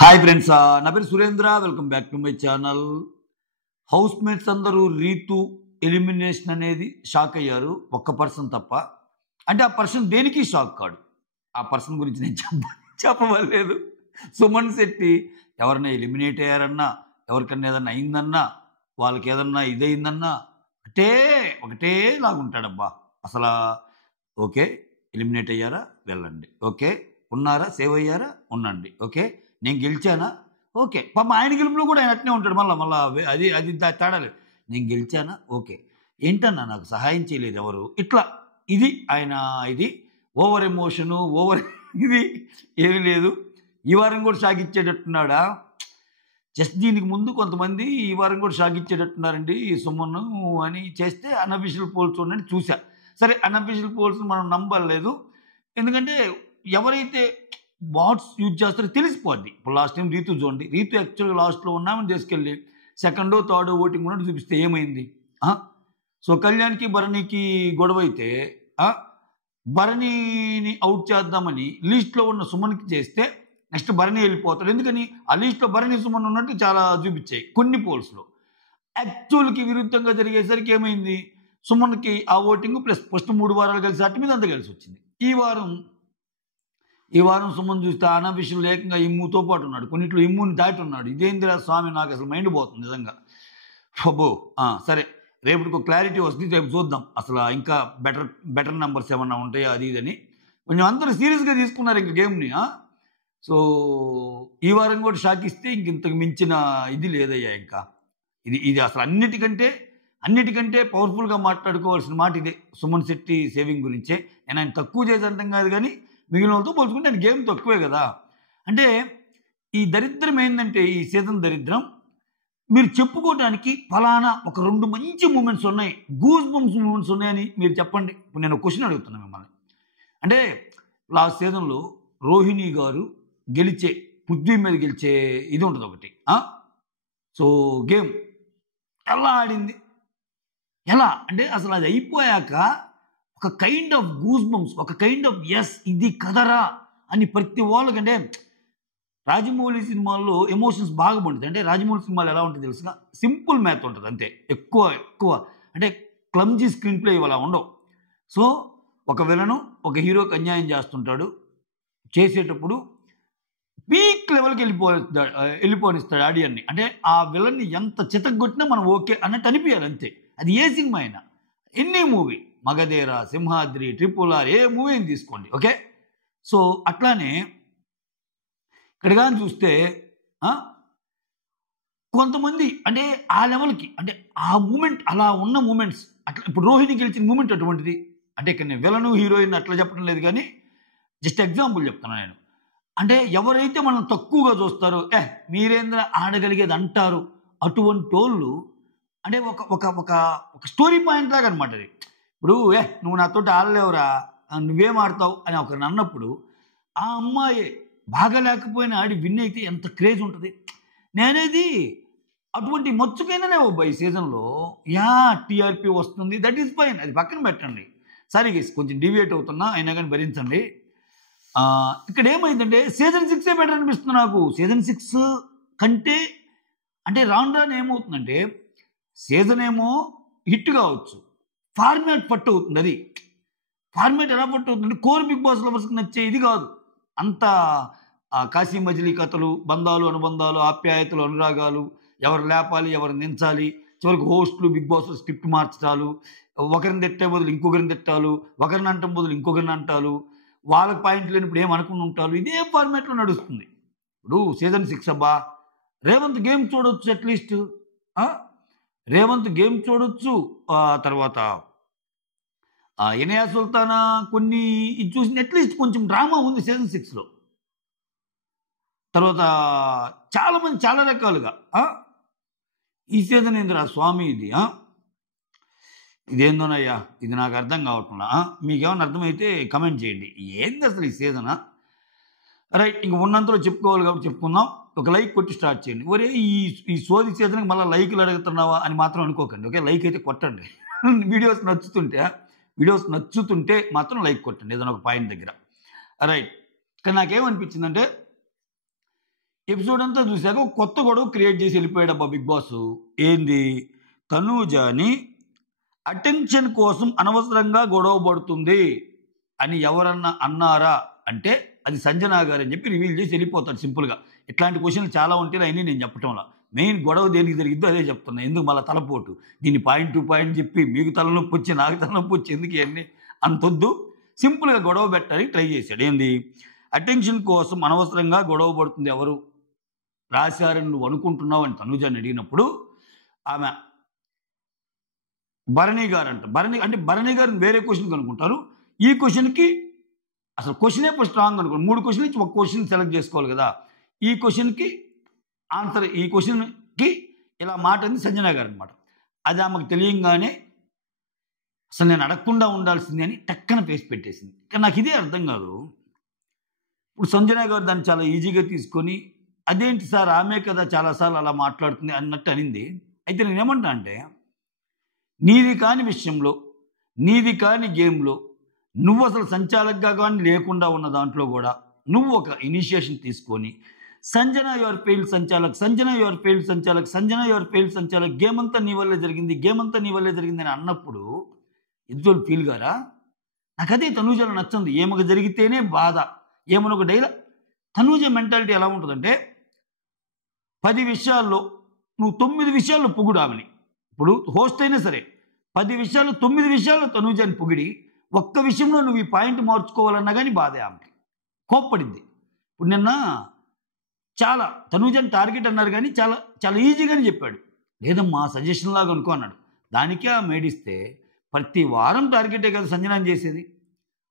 Hi friends, నా పేరు Surendra. Welcome back to my channel. House mates అందరూ రీతు ఎలిమినేషన్ అనేది షాక్ అయ్యారు, ఒక్క పర్సన్ తప్ప. అంటే ఆ పర్సన్ దేనికి షాక్ కాడు. ఆ పర్సన్ గురించి నేను చెప్పవలేదు. సుమన్ శెట్టి ఎవరైనా ఎలిమినేట్ అయ్యారన్నా, ఎవరికన్నా ఏదన్నా అయిందన్నా, వాళ్ళకి ఏదన్నా ఇదయిందన్నా ఒకటే లాగుంటాడబ్బా. అసలు ఓకే, ఎలిమినేట్ అయ్యారా వెళ్ళండి, ఓకే ఉన్నారా సేవ్ అయ్యారా ఉండండి, ఓకే నేను గెలిచానా ఓకే. పాపం ఆయన గెలుపులో కూడా ఆయన అట్నే ఉంటాడు. మళ్ళీ అది అది తేడాలేదు. నేను గెలిచానా ఓకే, ఏంటన్నా నాకు సహాయం చేయలేదు ఎవరు, ఇట్లా ఇది ఆయన ఇది ఓవర్ ఎమోషను ఓవర్ ఇది ఏమీ లేదు. ఈ వారం కూడా షాక్ ఇచ్చేటట్టున్నాడా? జస్ట్ దీనికి ముందు కొంతమంది ఈ వారం కూడా షాక్ ఇచ్చేటట్టున్నారండి సుమన్ అని చేస్తే అన్అఫీషియల్ పోల్స్ చూడండి చూసా. సరే, అన్అఫీషియల్ పోల్స్ మనం నమ్మలేదు, ఎందుకంటే ఎవరైతే బాట్స్ యూజ్ చేస్తారో తెలిసిపోద్ది. ఇప్పుడు లాస్ట్ టైం రీతు చూడండి, రీతు యాక్చువల్గా లాస్ట్లో ఉన్నామని తీసుకెళ్ళి సెకండో థర్డో ఓటింగ్ ఉన్నట్టు చూపిస్తే ఏమైంది? సో కళ్యాణ్కి భరణికి గొడవ అయితే భరణిని అవుట్ చేద్దామని లీస్ట్లో ఉన్న సుమన్కి చేస్తే నెక్స్ట్ భరణి వెళ్ళిపోతాడు. ఎందుకని ఆ లీస్ట్లో భరణి సుమన్ ఉన్నట్టు చాలా చూపించాయి కొన్ని పోల్స్లో. యాక్చువల్కి విరుద్ధంగా జరిగేసరికి ఏమైంది? సుమన్కి ఆ ఓటింగ్ ప్లస్ ఫస్ట్ 3 వారాలు కలిసి అటు మీద అంతా కలిసి వచ్చింది. ఈ వారం సుమన్ చూస్తే అన్అఫీషియల్ ఏకంగా ఇమ్ముతో పాటు ఉన్నాడు, కొన్నిట్లో ఇమ్ముని దాటి ఉన్నాడు. ఇదేందిరా స్వామి, నాకు అసలు మైండ్ పోతుంది నిజంగా. సరే, రేపటికి ఒక క్లారిటీ వస్తుంది, రేపు చూద్దాం అసలు ఇంకా బెటర్ నెంబర్స్ ఏమన్నా ఉంటాయో అది ఇదని. కొంచెం అందరూ సీరియస్గా తీసుకున్నారు ఇంక గేమ్ని. సో ఈ వారం కూడా షాక్ ఇస్తే ఇంతకు మించిన ఇది లేదయ్యా. ఇంకా ఇది అసలు అన్నిటికంటే పవర్ఫుల్గా మాట్లాడుకోవాల్సిన మాట ఇదే, సుమన్ శెట్టి సేవింగ్ గురించే. నేను ఆయన తక్కువ చేసి అంటాం కాదు, కానీ మిగిలిన వాళ్ళతో పోల్చుకుంటే ఆయన గేమ్ తక్కువే కదా. అంటే ఈ దరిద్రం ఏంటంటే, ఈ సీజన్ దరిద్రం మీరు చెప్పుకోవడానికి ఫలానా ఒక 2 మంచి మూమెంట్స్ ఉన్నాయి, గూస్ బంప్స్ మూమెంట్స్ ఉన్నాయని మీరు చెప్పండి. ఇప్పుడు నేను క్వశ్చన్ అడుగుతున్నాను మిమ్మల్ని. అంటే లాస్ట్ సీజన్లో రోహిణి గారు పృథ్వీ మీద గెలిచే ఇది ఉంటుంది ఒకటి. సో గేమ్ ఎలా ఆడింది, ఎలా అంటే అసలు అది అయిపోయాక ఒక కైండ్ ఆఫ్ గూస్ బంప్స్, ఒక కైండ్ ఆఫ్ ఎస్ ఇది కదరా అని ప్రతి వాళ్ళకంటే. రాజమౌళి సినిమాల్లో ఎమోషన్స్ బాగా పండుతాయి. అంటే రాజమౌళి సినిమాలు ఎలా ఉంటుంది తెలుసుగా, సింపుల్ మ్యాథ్ ఉంటుంది అంతే. ఎక్కువ అంటే క్లమ్జీ స్క్రీన్ ప్లే అలా ఉండవు. సో ఒక విలను ఒక హీరోకి అన్యాయం చేస్తుంటాడు, చేసేటప్పుడు పీక్ లెవెల్కి వెళ్ళిపోనిస్తాడు ఆడియన్ని. అంటే ఆ విలన్ని ఎంత చితగ్గొట్టినా మనం ఓకే అన్నట్టు అనిపించాలి అంతే. అది ఏ సినిమా అయినా, ఎన్ని movie, Magadheera, Simhadri, triple R, ఏ మూవీని తీసుకోండి, ఓకే. సో అట్లానే ఇక్కడ కానీ చూస్తే కొంతమంది అంటే ఆ లెవెల్కి, అంటే ఆ మూమెంట్ అలా ఉన్న మూమెంట్స్ అట్లా. ఇప్పుడు రోహిణి గెలిచిన మూమెంట్ అటువంటిది. అంటే ఇక్కడ నేను విలను హీరోయిన్ అట్లా చెప్పడం లేదు, కానీ జస్ట్ ఎగ్జాంపుల్ చెప్తున్నాను నేను. అంటే ఎవరైతే మనం తక్కువగా చూస్తారో మీరేంద్ర ఆడగలిగేది అంటారు, అటువంటి వాళ్ళు అంటే ఒక స్టోరీ పాయింట్ లాగా అనమాట అది. ఇప్పుడు నువ్వు నాతోటి ఆడలేవురా, నువ్వేం ఆడతావు అని ఒకరిని అన్నప్పుడు ఆ అమ్మాయి బాగా లేకపోయినా ఆడి విన్ అయితే ఎంత క్రేజ్ ఉంటుంది. నేనేది అటువంటి మచ్చుకైనానే ఈ సీజన్లో టీఆర్పీ వస్తుంది, దట్ ఈస్ ఫైన్, అది పక్కన పెట్టండి. సరే కొంచెం డివియేట్ అవుతున్నా అయినా కానీ భరించండి. ఇక్కడ ఏమైందంటే సీజన్ 6 బెటర్ అనిపిస్తుంది నాకు. సీజన్ 6 కంటే అంటే రాను ఏమవుతుందంటే, సీజన్ ఏమో హిట్ కావచ్చు, ఫార్మాట్ పట్టు అవుతుంది. అది ఫార్మాట్ ఎలా పట్టు అవుతుంది, కోర్ బిగ్ బాస్ లవర్స్కి నచ్చే ఇది కాదు. అంత కాశీ మజిలీ కథలు, బంధాలు అనుబంధాలు, ఆప్యాయతలు అనురాగాలు, ఎవరు లేపాలి ఎవరు నించాలి, చివరికి హోస్టులు బిగ్ బాస్ స్క్రిప్ట్ మార్చడాలు, ఒకరిని తిట్టే బదులు ఇంకొకరిని తిట్టాలు, ఒకరిని అంటం బదులు ఇంకొకరిని అంటాలు, వాళ్ళకి పాయింట్ లేనప్పుడు ఏమనుకుని ఉంటారు. ఇదే ఫార్మాట్లో నడుస్తుంది. ఇప్పుడు సీజన్ 6 అబ్బా, రేవంత్ గేమ్ చూడొచ్చు, అట్లీస్ట్ రేవంత్ గేమ్ చూడొచ్చు. తర్వాత ఇనయా సుల్తానా కొన్ని ఇది చూసింది, అట్లీస్ట్ కొంచెం డ్రామా ఉంది సీజన్ 6లో. తర్వాత చాలామంది చాలా రకాలుగా ఈ సీజన్ ఏందిరా స్వామి ఇది, ఇదేందోనయ్యా ఇది నాకు అర్థం కావట్లా. మీకేమైనా అర్థమైతే కమెంట్ చేయండి, ఏంది అసలు ఈ సీజనా? రైట్, ఇంక ఉన్నంతలో చెప్పుకోవాలి కాబట్టి చెప్పుకుందాం. ఒక లైక్ కొట్టి స్టార్ట్ చేయండి. ఒరే ఈ సోది సీజన్కి మళ్ళీ లైక్లు అడుగుతున్నావా అని మాత్రం అనుకోకండి, ఓకే. లైక్ అయితే కొట్టండి. వీడియోస్ నచ్చుతుంటే మాత్రం లైక్ కొట్టండి ఏదైనా ఒక పాయింట్ దగ్గర. రైట్, కానీ నాకేమనిపించిందంటే ఎపిసోడ్ అంతా చూశాక ఒక కొత్త గొడవ క్రియేట్ చేసి వెళ్ళిపోయాడబ్బా బిగ్ బాస్. ఏంది, తనూజని అటెన్షన్ కోసం అనవసరంగా గొడవ పడుతుంది అని ఎవరన్నా అన్నారా అంటే అది సంజన గారు అని చెప్పి రివీల్ చేసి వెళ్ళిపోతాడు సింపుల్గా. ఇట్లాంటి క్వశ్చన్లు చాలా ఉంటాయి, అయినా నేను చెప్పటంలా. మెయిన్ గొడవ దేనికి జరిగిద్దో అదే చెప్తున్నా. ఎందుకు మళ్ళీ తలపోటు, దీన్ని పాయింట్ టు పాయింట్ చెప్పి మీకు తలనొప్పి వచ్చి నాకు తలనొప్పి వచ్చి ఎందుకు ఇవన్నీ అంతొద్దు, సింపుల్గా గొడవ పెట్టడానికి ట్రై చేశాడు. ఏంది, అటెన్షన్ కోసం అనవసరంగా గొడవ పడుతుంది ఎవరు రాశారని నువ్వు అనుకుంటున్నావు అని తనూజని అడిగినప్పుడు ఆమె భరణి గారు అంట. భరణి గారిని వేరే క్వశ్చన్ కనుక్కుంటారు. ఈ క్వశ్చన్కి అసలు క్వశ్చనే స్ట్రాంగ్ అనుకోండి. 3 క్వశ్చన్ ఇచ్చి ఒక క్వశ్చన్ సెలెక్ట్ చేసుకోవాలి కదా. ఈ క్వశ్చన్కి ఆన్సర్, ఈ క్వశ్చన్కి ఇలా మాట అంది సంజన గారు అనమాట. అది ఆమెకు తెలియంగానే అసలు నేను అడగకుండా ఉండాల్సింది అని టక్కన ఫేస్ పెట్టేసింది. కానీ నాకు ఇదే అర్థం కాదు. ఇప్పుడు సంజన గారు దాన్ని చాలా ఈజీగా తీసుకొని అదేంటి సార్ ఆమె కదా చాలాసార్లు అలా మాట్లాడుతుంది అన్నట్టు అనింది. అయితే నేనేమంటా అంటే, నీది కాని విషయంలో, నీది కాని గేమ్లో నువ్వు అసలు సంచాలకుగా కానీ లేకుండా ఉన్న దాంట్లో కూడా నువ్వు ఒక ఇనిషియేషన్ తీసుకొని సంజన యువర్ ఫెయిల్డ్ సంచాలక్, సంజన యువర్ ఫెయిల్డ్ సంచాలక్, సంజన యువర్ ఫెయిల్డ్ సంచాలక్, గేమ్ అంతా నీ వల్లే జరిగింది, గేమ్ అంతా నీ వల్లే జరిగింది అని అన్నప్పుడు ఎదురు ఫీల్ గారా? నాకు అదే తనూజలో నచ్చింది. ఏమకు జరిగితేనే బాధ, ఏమని ఒక డైలాగ్. తనూజ మెంటాలిటీ ఎలా ఉంటుందంటే 10 విషయాల్లో నువ్వు 9 విషయాల్లో పొగుడు ఆమెని. ఇప్పుడు హోస్ట్ అయినా సరే 10 విషయాల్లో 9 విషయాల్లో తనూజని పొగిడి ఒక్క విషయంలో నువ్వు ఈ పాయింట్ మార్చుకోవాలన్నా కానీ బాధే ఆమెకి, కోప్పడింది. ఇప్పుడు నిన్న చాలా తనూజని టార్గెట్ అన్నారు కానీ చాలా చాలా ఈజీగానే చెప్పాడు. లేదమ్మా సజెషన్ లాగా అనుకో అన్నాడు. దానికే ఆ మేడిస్తే ప్రతి వారం టార్గెటే కదా సంజనాన్ని చేసేది,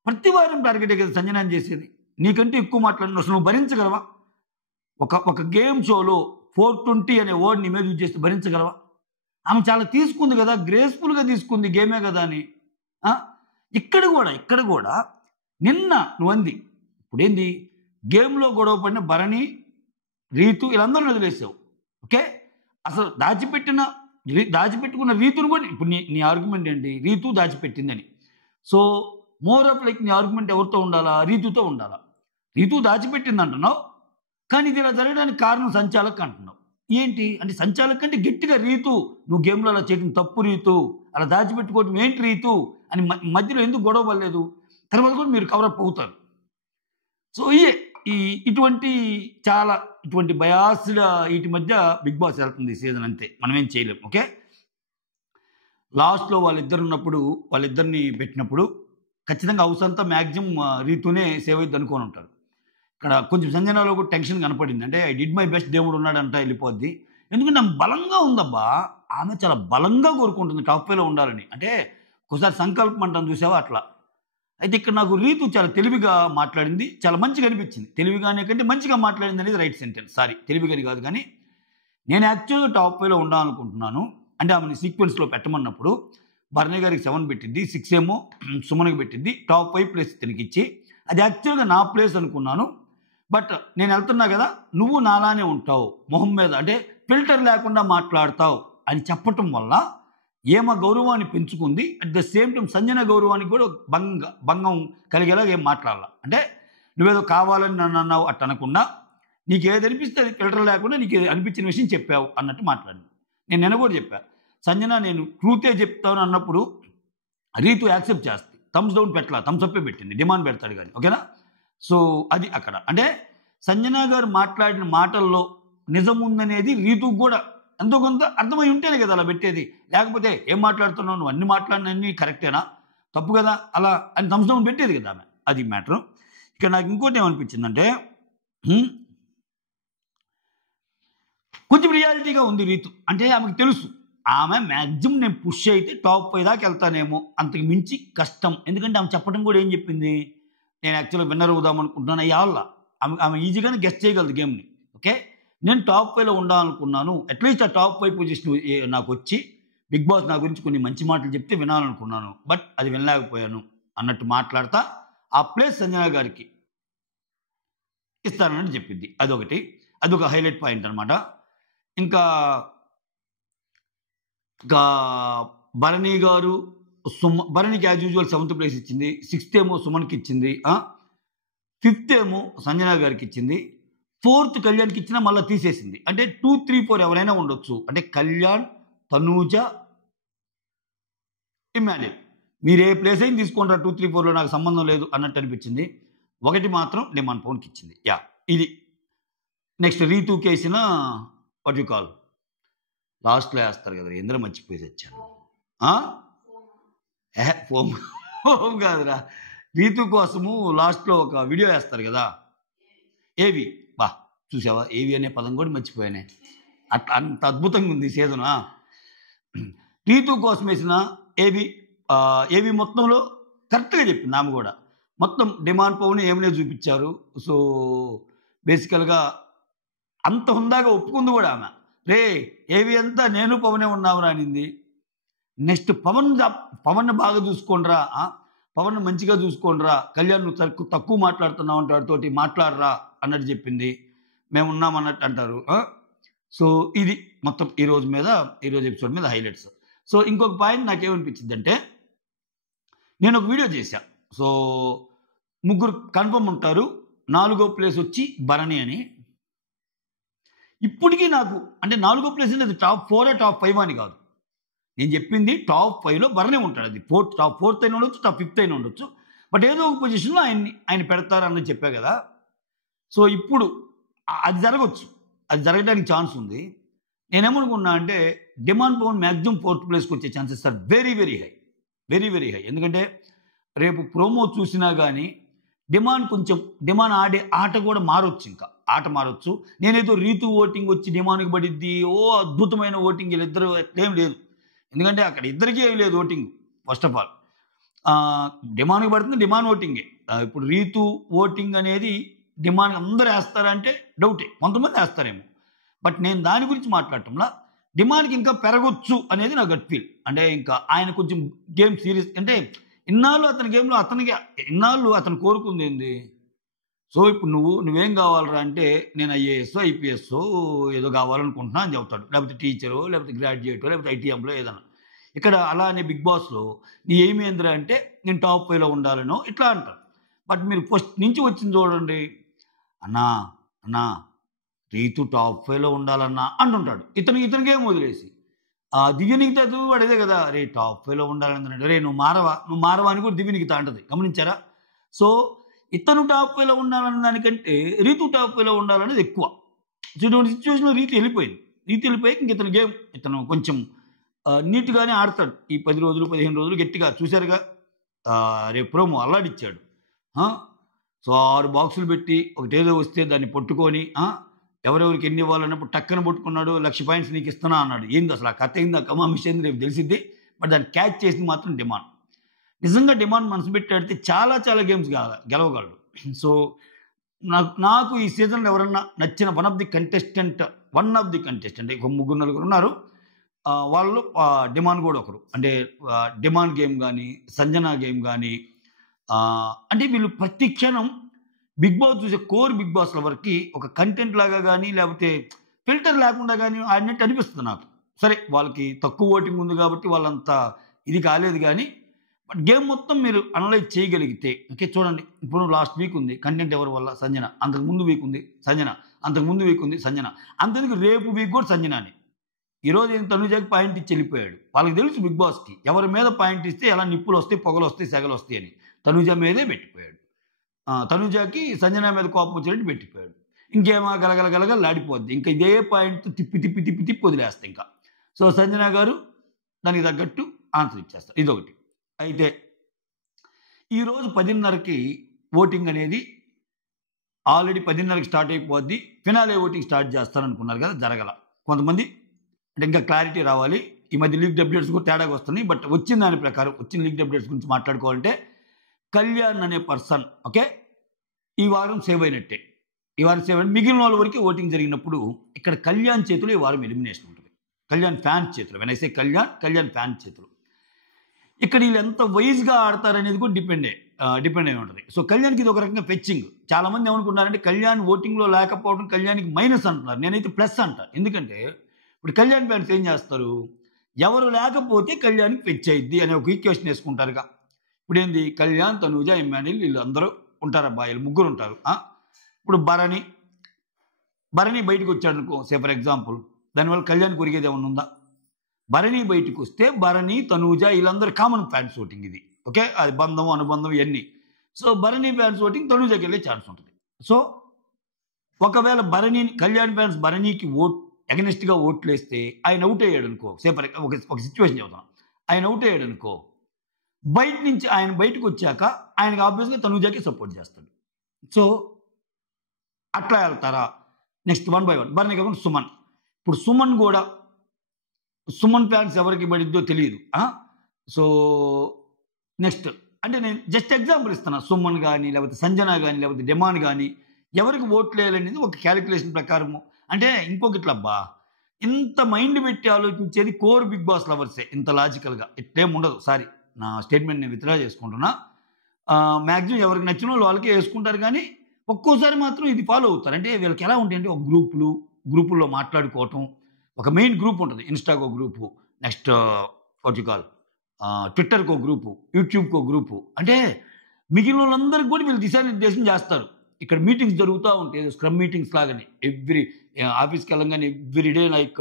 ప్రతి వారం టార్గెటే కదా సంజనాన్ని చేసేది. నీకంటే ఎక్కువ మాట్లాడిన అసలు నువ్వు భరించగలవా? ఒక గేమ్ షోలో 420 అనే వర్డ్ నీ మీద యూజ్ చేస్తే భరించగలవా? ఆమె చాలా తీసుకుంది కదా, గ్రేస్ఫుల్గా తీసుకుంది, గేమే కదా అని. ఇక్కడ కూడా నిన్న నువ్వంది ఇప్పుడేంది, గేమ్లో గొడవ పడిన భరణి, రీతు వీళ్ళందరూ వదిలేసావు. ఓకే, అసలు దాచిపెట్టుకున్న రీతును కూడా ఇప్పుడు నీ ఆర్గ్యుమెంట్ ఏంటి, రీతు దాచిపెట్టిందని. సో మోర్ ఆఫ్ లైక్ నీ ఆర్గ్యుమెంట్ ఎవరితో ఉండాలా, రీతుతో ఉండాలా. రీతు దాచిపెట్టింది అంటున్నావు, కానీ ఇది ఇలా జరగడానికి కారణం సంచాలక్ అంటున్నావు. ఏంటి అంటే సంచాలక్ అంటే గట్టిగా రీతు నువ్వు గేమ్లో అలా చేయడం తప్పు, రీతు అలా దాచిపెట్టుకోవడం ఏంటి రీతు అని మధ్యలో ఎందుకు గొడవ పడలేదు, తర్వాత కూడా మీరు కవరప్ అవుతారు. సో ఇటువంటి బయాస్డ్ వీటి మధ్య బిగ్ బాస్ వెళ్తుంది ఈ సీజన్, అంతే, మనం ఏం చేయలేం. ఓకే, లాస్ట్లో వాళ్ళిద్దరు ఉన్నప్పుడు, వాళ్ళిద్దరిని పెట్టినప్పుడు ఖచ్చితంగా హౌస్ అంతా మ్యాక్సిమం రీతూనే సేవ్ అయ్యిద్ది అనుకొని ఉంటారు. ఇక్కడ కొంచెం సంజనాలో కూడా టెన్షన్ కనపడింది. అంటే ఐ డిడ్ మై బెస్ట్, దేవుడు ఉన్నాడంట వెళ్ళిపోద్ది. ఎందుకంటే ఆమె బలంగా ఉందబ్బా, ఆమె చాలా బలంగా కోరుకుంటుంది టాప్ 5లో ఉండాలని. అంటే ఒకసారి సంకల్పం అంటాను చూసావా అట్లా. అయితే ఇక్కడ నాకు రీతు చాలా తెలివిగా మాట్లాడింది, చాలా మంచిగా అనిపించింది. తెలివిగానే కంటే మంచిగా మాట్లాడింది అనేది రైట్ సెంటెన్స్. సారీ, తెలివిగాని కాదు, కానీ నేను యాక్చువల్గా టాప్ 5లో ఉండాలనుకుంటున్నాను. అంటే ఆమెని సీక్వెన్స్లో పెట్టమన్నప్పుడు భరణి గారికి 7 పెట్టింది, 6 ఏమో సుమన్కి పెట్టింది, టాప్ 5 ప్లేస్ ఇతనికి ఇచ్చి అది యాక్చువల్గా నా ప్లేస్ అనుకున్నాను. బట్ నేను వెళ్తున్నా కదా, నువ్వు నాలానే ఉంటావు, మొహం మీద అంటే ఫిల్టర్ లేకుండా మాట్లాడతావు అని చెప్పటం వల్ల ఏమ గౌరవాన్ని పెంచుకుంది. At the same time Sanjana గౌరవానికి కూడా భంగం కలిగేలాగా ఏం మాట్లాడాల. అంటే నువ్వేదో కావాలని నన్ను అన్నావు అట్ట అనకుండా, నీకు ఏది అనిపిస్తే అది ఫిల్టర్ లేకుండా నీకు అనిపించిన విషయం చెప్పావు అన్నట్టు మాట్లాడింది. నేను నిన్న కూడా చెప్పాను, సంజన నేను ట్రూతే చెప్తాను అన్నప్పుడు రీతు యాక్సెప్ట్ చేస్తుంది. థమ్స్ డౌన్ పెట్టలా, థమ్స్ అప్పే పెట్టింది, డిమాండ్ పెడతాడు కానీ. ఓకేనా? సో అది అక్కడ అంటే సంజన గారు మాట్లాడిన మాటల్లో నిజం ఉందనేది రీతుకు కూడా ఎంతో కొంత అర్థమై ఉంటేనే కదా అలా పెట్టేది. లేకపోతే ఏం మాట్లాడుతున్నావు, నువ్వు అన్ని మాట్లాడినన్నీ కరెక్టేనా, తప్పు కదా అలా అని థమ్స్ డౌన్ పెట్టేది కదా ఆమె. అది మ్యాటరు. ఇక నాకు ఇంకోటి ఏమనిపించిందంటే, కొంచెం రియాలిటీగా ఉంది రీతు. అంటే ఆమెకు తెలుసు, ఆమె మ్యాక్సిమం నేను పుష్ అయితే టాప్ 5 దాకా వెళ్తానేమో, అంతకు మించి కష్టం. ఎందుకంటే ఆమె చెప్పడం కూడా ఏం చెప్పింది, నేను యాక్చువల్గా విన్నర్ అవుదాం అనుకుంటున్నాను అయ్యాళ్ళ. ఆమె ఈజీగానే గెస్ట్ చేయగలదు గేమ్ని. ఓకే, నేను టాప్ 5లో ఉండాలనుకున్నాను, అట్లీస్ట్ ఆ టాప్ 5 పొజిషన్ నాకు వచ్చి బిగ్ బాస్ నా గురించి కొన్ని మంచి మాటలు చెప్తే వినాలనుకున్నాను, బట్ అది వినలేకపోయాను అన్నట్టు మాట్లాడతా ఆ ప్లేస్ సంజన గారికి ఇస్తానని చెప్పింది. అదొక హైలైట్ పాయింట్ అనమాట. ఇంకా Bharani garu భరణికి as usual 7th place ఇచ్చింది, 6th ఏమో సుమన్కి ఇచ్చింది, 5th ఏమో సంజన గారికి ఇచ్చింది, 4th కళ్యాణ్కి ఇచ్చినా మళ్ళీ తీసేసింది. అంటే 2, 3, 4 ఎవరైనా ఉండొచ్చు. అంటే కళ్యాణ్, తనూజ, ఇమ్మాన్యుయల్ మీరు ఏ ప్లేస్ అయినా తీసుకోండి 2, 3, 4లో నాకు సంబంధం లేదు అన్నట్టు అనిపించింది. ఒకటి మాత్రం డిమాండ్ పవన్కి ఇచ్చింది. ఇది నెక్స్ట్ రీతూకి వేసిన వాట్ యు కాల్ లాస్ట్లో వేస్తారు కదా, ఎందులో మర్చిపోయి వచ్చాను. ఫోమ్ కాదురా, రీతు కోసము లాస్ట్లో ఒక వీడియో వేస్తారు కదా, ఏవి చూసావా, ఏవి అనే పదం కూడా మర్చిపోయానే, అట్లా అంత అద్భుతంగా ఉంది సీజన్. రీతు కోసం వేసిన ఏవి మొత్తంలో కరెక్ట్గా చెప్పింది ఆమె కూడా. మొత్తం డిమాండ్ పవన్ ఏమనే చూపించారు. సో బేసికల్గా అంత హుందాగా ఒప్పుకుంది కూడా ఆమె. రే ఏవి అంతా నేను పవనే ఉన్నావురా అనింది. నెక్స్ట్ పవన్ బాగా చూసుకోండిరా, పవన్ మంచిగా చూసుకోండిరా, కళ్యాణ్ నువ్వు తక్కువ మాట్లాడుతున్నావు అంటే వాడితోటి మాట్లాడరా అన్నట్టు చెప్పింది. మేము ఉన్నామన్నట్టు అంటారు. సో ఇది మొత్తం ఈరోజు ఎపిసోడ్ మీద హైలైట్స్. సో ఇంకొక పాయింట్ నాకేమనిపించింది అంటే, నేను ఒక వీడియో చేశా. సో 3 కన్ఫర్మ్ ఉంటారు, 4వ ప్లేస్ వచ్చి భరణి అని. ఇప్పటికీ నాకు అంటే 4వ ప్లేస్ అనేది టాప్ 4 టాప్ 5 అని కాదు, నేను చెప్పింది టాప్ 5లో భరణి ఉంటాడు. అది టాప్ 4th అయినా ఉండొచ్చు, టాప్ 5th అయినా ఉండొచ్చు, బట్ ఏదో ఒక పొజిషన్లో ఆయన పెడతారు అన్నది చెప్పా కదా. సో ఇప్పుడు అది జరగచ్చు, అది జరగడానికి ఛాన్స్ ఉంది. నేనేమనుకున్నా అంటే డిమాండ్ పవన్ మ్యాక్సిమం 4th ప్లేస్కి వచ్చే chances are very very high, very very high. ఎందుకంటే రేపు ప్రోమో చూసినా కానీ డిమాండ్ ఆడే ఆట కూడా మారొచ్చు, ఇంకా ఆట మారొచ్చు. నేనేదో రీతు ఓటింగ్ వచ్చి డిమాండ్కి పడిద్ది, అద్భుతమైన ఓటింగ్ వీళ్ళిద్దరు ఏం లేదు. ఎందుకంటే అక్కడ ఇద్దరికీ ఏం లేదు ఓటింగ్. ఫస్ట్ ఆఫ్ ఆల్ డిమాండ్కి పడుతుంది, డిమాండ్ ఓటింగే. ఇప్పుడు రీతు ఓటింగ్ అనేది డిమాండ్ అందరూ వేస్తారంటే డౌటే, కొంతమంది వేస్తారేమో. బట్ నేను దాని గురించి మాట్లాడటంలా డిమాండ్కి ఇంకా పెరగొచ్చు అనేది నా గట్ ఫీల్. అంటే ఇంకా ఆయన కొంచెం గేమ్ సీరియస్, అంటే ఇన్నాళ్ళు అతని గేమ్లో ఇన్నాళ్ళు అతను కోరుకుంది ఏంది. సో ఇప్పుడు నువ్వేం కావాలరా అంటే, నేను ఐఏఎస్ ఐపీఎస్ ఏదో కావాలనుకుంటున్నా అని చెప్తాడు, లేకపోతే టీచరు, లేకపోతే గ్రాడ్యుయేట్, లేకపోతే ఐటీ ఎంప్లాయ్ ఏదన్నా. ఇక్కడ అలానే బిగ్ బాస్లో నీ ఏమి ఏందిరా అంటే నేను టాప్ 5లో ఉండాలనో ఇట్లా అంటారు. బట్ మీరు ఫస్ట్ నుంచి వచ్చింది చూడండి, అన్నా రీతు టాప్ 5లో ఉండాలన్నా అంటుంటాడు. ఇతనికి ఏం వదిలేసి దివ్యనికి చదువు వాడేదే కదా, రే టాప్ 5లో ఉండాలంటే రే నువ్వు మారవా అని కూడా దివ్యనికి అంటది, గమనించారా. సో ఇతను టాప్ 5లో ఉండాలన్న దానికంటే రీతు టాప్ 5లో ఉండాలనేది ఎక్కువ. సో ఇటువంటి సిచ్యువేషన్లో రీతి వెళ్ళిపోయి ఇంక ఇతని గేమ్ ఇతను కొంచెం నీట్గానే ఆడతాడు. ఈ 10 రోజులు 15 రోజులు గట్టిగా చూశారుగా, రేపు ప్రోమో అల్లాడిచ్చాడు. సో 6 బాక్సులు పెట్టి ఒకటేదో వస్తే దాన్ని పట్టుకొని ఎవరెవరికి ఎన్ని ఇవ్వాలన్నప్పుడు టక్కన పట్టుకున్నాడు. 1,00,000 పాయింట్స్ నీకు ఇస్తున్నా అన్నాడు. ఏంది అసలు ఆ కథ ఏంది, ఆ కమామిషన్ రేపు తెలిసిద్ది. బట్ దాన్ని క్యాచ్ చేసింది మాత్రం డిమాండ్. నిజంగా డిమాండ్ మనసు పెట్టి ఆడితే చాలా చాలా గేమ్స్ గెలవగలడు. సో నాకు ఈ సీజన్లో ఎవరన్నా నచ్చిన వన్ ఆఫ్ ది కంటెస్టెంట్ ఒక 3-4 ఉన్నారు. వాళ్ళు డిమాండ్ కూడా ఒకరు. అంటే డిమాండ్ గేమ్ కానీ, సంజన గేమ్ కానీ, అంటే వీళ్ళు ప్రతి క్షణం బిగ్ బాస్ చూసే కోర్ బిగ్ బాస్ వరకు ఒక కంటెంట్ లాగా కానీ, లేకపోతే ఫిల్టర్ లేకుండా కానీ ఆడినట్టు అనిపిస్తుంది నాకు. సరే వాళ్ళకి తక్కువ ఓటింగ్ ఉంది కాబట్టి వాళ్ళంతా ఇది కాలేదు కానీ, బట్ గేమ్ మొత్తం మీరు అనలైజ్ చేయగలిగితే ఓకే. చూడండి, ఇప్పుడు లాస్ట్ వీక్ ఉంది కంటెంట్ ఎవరి వల్ల, సంజన. అంతకుముందు వీక్ ఉంది సంజన, అంతకుముందు వీక్ ఉంది సంజన, అంతేందుకు రేపు వీక్ కూడా సంజనాని. ఈరోజు తనుజాకి పాయింట్ ఇచ్చి వెళ్ళిపోయాడు. వాళ్ళకి తెలుసు బిగ్ బాస్కి ఎవరి మీద పాయింట్ ఇస్తే ఎలా నిప్పులు వస్తాయి, పొగలు వస్తాయి, సెగలు వస్తాయి అని. తనుజ మీదే పెట్టిపోయాడు. తనుజాకి సంజన మీద కోపం వచ్చినట్టు పెట్టిపోయాడు. ఇంకేమో గలగలగలగా లాడిపోద్ది. ఇంకా ఇదే పాయింట్ తిప్పి వదిలేస్తాయి ఇంకా. సో సంజన గారు దానికి తగ్గట్టు ఆన్సర్ ఇచ్చేస్తారు. ఇదొకటి. అయితే ఈరోజు 10:30కి ఓటింగ్ అనేది ఆల్రెడీ 10:30కి స్టార్ట్ అయిపోద్ది. ఫినాలే ఓటింగ్ స్టార్ట్ చేస్తారనుకున్నారు కదా, జరగల. కొంతమంది అంటే ఇంకా క్లారిటీ రావాలి. ఈ మధ్య లీక్ అప్డేట్స్ కూడా తేడాగా వస్తున్నాయి. బట్ వచ్చిన దాని ప్రకారం వచ్చిన లీక్ అప్డేట్స్ గురించి మాట్లాడుకోవాలంటే కళ్యాణ్ అనే పర్సన్ ఓకే ఈ వారం సేవ్ అయినట్టే. మిగిలిన వాళ్ళ వరకు ఓటింగ్ జరిగినప్పుడు ఇక్కడ కళ్యాణ్ చేతిలో ఈ వారం ఎలిమినేషన్ ఉంటుంది. కళ్యాణ్ ఫ్యాన్స్ చేతిలో, వెనైతే కళ్యాణ్ ఫ్యాన్స్ చేతిలో. ఇక్కడ వీళ్ళు ఎంత వైజ్గా ఆడతారనేది కూడా డిపెండ్ అయి ఉంటుంది. సో కళ్యాణ్కి ఇది ఒక రకంగా ఫెచ్చింగ్. చాలామంది ఏమనుకుంటున్నారంటే కళ్యాణ్ ఓటింగ్లో లేకపోవడం కళ్యాణ్కి మైనస్ అంటున్నారు. నేనైతే ప్లస్ అంటాను. ఎందుకంటే ఇప్పుడు కళ్యాణ్ ఫ్యాన్స్ ఏం చేస్తారు, ఎవరు లేకపోతే కళ్యాణ్కి ఫెచ్ అయ్యిద్ది అనే ఒక ఈక్వేషన్ వేసుకుంటారుగా. ఇప్పుడు ఏంది, కళ్యాణ్, తనూజ, ఇమ్మాన్యుయల్ వీళ్ళు అందరూ ఉంటారు, అబ్బాయిలు 3 ఉంటారు. ఇప్పుడు భరణి, భరణి బయటకు వచ్చాడు అనుకో, సే ఫర్ ఎగ్జాంపుల్, దానివల్ల కళ్యాణ్ కొరిగేది ఏమన్నా ఉందా? భరణి బయటకు వస్తే భరణి, తనూజ వీళ్ళందరూ కామన్ ఫ్యాన్స్ ఓటింగ్ ఇది. ఓకే, అది బంధం అనుబంధం ఇవన్నీ. సో భరణి ఫ్యాన్స్ ఓటింగ్ తనూజకి వెళ్ళే ఛాన్స్ ఉంటుంది. సో ఒకవేళ భరణి, కళ్యాణ్ ఫ్యాన్స్ భరణికి అగెనిస్ట్గా ఓట్లు వేస్తే ఆయన అవుట్ అయ్యాడు అనుకో, సేపర్ ఒక సిచ్యువేషన్ చెబుతాం, ఆయన అవుట్ అయ్యాడు అనుకో, బయట నుంచి ఆయన బయటకు వచ్చాక ఆయనకు ఆబ్వియస్గా తనూజకి సపోర్ట్ చేస్తాడు. సో అట్లా వెళ్తారా? నెక్స్ట్ 1 by 1 భరణి కాకుండా సుమన్. ఇప్పుడు సుమన్ కూడా, సుమన్ ఫ్యాన్స్ ఎవరికి పడిద్దో తెలియదు. సో నెక్స్ట్ అంటే నేను జస్ట్ ఎగ్జాంపుల్ ఇస్తున్నా. సుమన్ కానీ, లేకపోతే సంజన కానీ, లేకపోతే డిమాండ్ కానీ ఎవరికి ఓట్లు వేయాలనేది ఒక క్యాలిక్యులేషన్ ప్రకారము. అంటే ఇంకొకట్లబ్బా, ఇంత మైండ్ పెట్టి ఆలోచించేది కోర్ బిగ్ బాస్ లవర్సే, ఇంత లాజికల్గా ఇట్లేం ఉండదు. సారీ, నా స్టేట్మెంట్ నేను విత్డ్రా చేసుకుంటున్నా. మ్యాక్సిమం ఎవరికి నచ్చిన వాళ్ళు వాళ్ళకే వేసుకుంటారు, కానీ ఒక్కోసారి మాత్రం ఇది ఫాలో అవుతారు. అంటే వీళ్ళకి ఎలా ఉంటాయంటే, ఒక గ్రూపుల్లో మాట్లాడుకోవటం, ఒక మెయిన్ గ్రూప్ ఉంటుంది. ఇన్స్టాకు ఒక group, next what you call ట్విట్టర్కి ఒక గ్రూపు, యూట్యూబ్కి ఒక గ్రూపు. అంటే మిగిలిన వాళ్ళందరికీ కూడా వీళ్ళు దిశానిర్దేశం చేస్తారు. ఇక్కడ మీటింగ్స్ జరుగుతూ ఉంటాయి, స్క్రమ్ మీటింగ్స్ లాగానే. ఆఫీస్కి వెళ్ళంగానే every day, like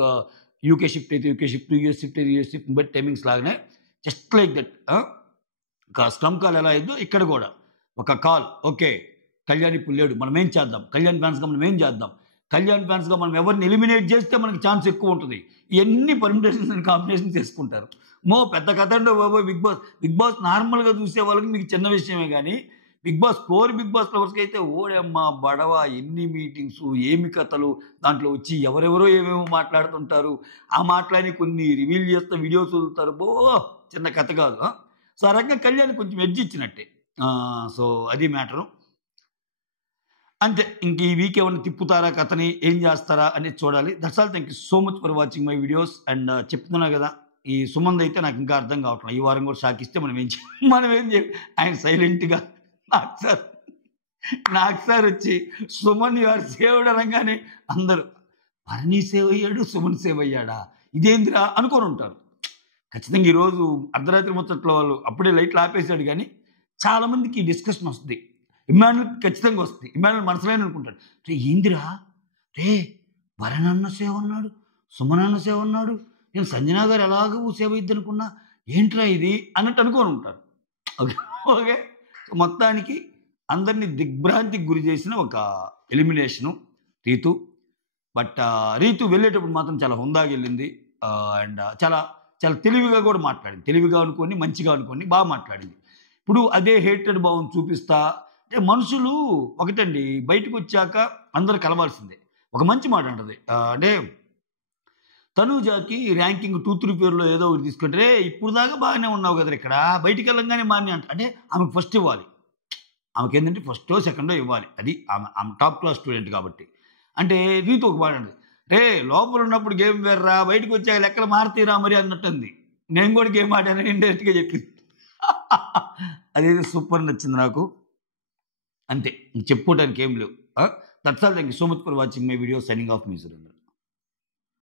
UK shift అయితే యూకే షిఫ్ట్, యూఎస్ షిఫ్ట్ అయితే యూఎస్ షిఫ్ట్, బట్ టైమింగ్స్ లాగానే, just like that. Scrum call ఎలా అయిందో ఇక్కడ కూడా ఒక కాల్. ఓకే, కళ్యాణ్ ఇప్పుడు లేడు, మనం ఏం చేద్దాం? కళ్యాణ్ ఫ్యాన్స్గా మనం ఏం చేద్దాం? కళ్యాణ్ ఫ్యాన్స్గా మనం ఎవరిని ఎలిమినేట్ చేస్తే మనకి ఛాన్స్ ఎక్కువ ఉంటుంది. ఇవన్నీ పర్మిటేషన్స్ అండ్ కాంబినేషన్స్ చేసుకుంటారు. పెద్ద కథ అంటే బాబోయ్. బిగ్ బాస్ నార్మల్గా చూసే వాళ్ళకి మీకు చిన్న విషయమే, కానీ Bigg Boss core Bigg Boss ఫ్లవర్స్కి అయితే ఓడమ్మ బడవ, ఎన్ని మీటింగ్స్, ఏమి కథలు, దాంట్లో వచ్చి ఎవరెవరో ఏమేమో మాట్లాడుతుంటారు. ఆ మాటలని కొన్ని రివీల్ చేస్తే వీడియోస్ వదులుతారు. చిన్న కథ కాదు. సో ఆ రకంగా కళ్యాణ్ కొంచెం ఎడ్జ్ ఇచ్చినట్టే. సో అది మ్యాటరు. అంతే. ఇంక ఈ వీక్ ఏమన్నా తిప్పుతారా కథని, ఏం చేస్తారా అనేది చూడాలి. That's all. Thank you so much for watching my videos. And చెప్తున్నా కదా, ఈ సుమంద్ అయితే నాకు ఇంకా అర్థం కావట్లేదు. ఈ వారం కూడా షాక్ ఇస్తే మనం ఏం చేయాలి? ఆయన సైలెంట్గా నాకు సార్ వచ్చి సుమన్ యువర్ సేవ్డ్ అనగానే అందరూ భరణి సేవ్ అయ్యాడు, సుమన్ సేవ్ అయ్యాడా, ఇదేందిరా అనుకొని ఉంటారు. ఖచ్చితంగా ఈరోజు అర్ధరాత్రి ముచ్చట్లో వాళ్ళు అప్పుడే లైట్లు ఆపేశాడు, కానీ చాలామందికి ఈ డిస్కషన్ వస్తుంది. ఇమాన్యుల్ ఖచ్చితంగా వస్తుంది. ఇమాన్యుల్ మనసులేని అనుకుంటాడు, రే ఏందిరా, రే భరణన్న సేవ్ అన్నాడు, సుమనన్న సేవ్ అన్నాడు, నేను సంజనా గారు ఎలాగో సేవ్ అయ్యిద్ది అనుకున్నా, ఏంట్రా ఇది అన్నట్టు అనుకొని ఉంటారు. ఓకే, మొత్తానికి అందరినీ దిగ్భ్రాంతికి గురి చేసిన ఒక ఎలిమినేషను రీతు. బట్ రీతు వెళ్ళేటప్పుడు మాత్రం చాలా హుందాగా వెళ్ళింది. అండ్ చాలా చాలా తెలివిగా కూడా మాట్లాడింది. తెలివిగా అనుకోని, మంచిగా అనుకోని బాగా మాట్లాడింది. ఇప్పుడు అదే హేటెడ్ భావం చూపిస్తా అంటే, మనుషులు ఒకటండి, బయటకు వచ్చాక అందరూ కలవాల్సిందే. ఒక మంచి మాట అంటది, అంటే తనూజాకి ర్యాంకింగ్ 2-3 పేరులో ఏదో ఒకటి తీసుకుంటే, ఇప్పుడు దాకా బాగానే ఉన్నావు కదా, ఇక్కడ బయటికి వెళ్ళంగానే మాని అంటే ఆమెకు ఫస్ట్ ఇవ్వాలి. ఆమెకి ఏంటంటే ఫస్టో సెకండో ఇవ్వాలి. అది ఆమె టాప్ క్లాస్ స్టూడెంట్ కాబట్టి. అంటే రీతు ఒక మాట అండి, రే లోపల ఉన్నప్పుడు గేమ్ వేర్రా, బయటకు వచ్చాక లెక్కలు మారుతీరా మరి అన్నట్టుంది. నేను కూడా గేమ్ ఆడానని ఇండైరెక్ట్గా చెప్పింది. అదేదో సూపర్ నచ్చింది నాకు. అంతే, చెప్పుకోవడానికి ఏం లేవు. That's all. Thank you so much for watching my video. Signing off me Surendra.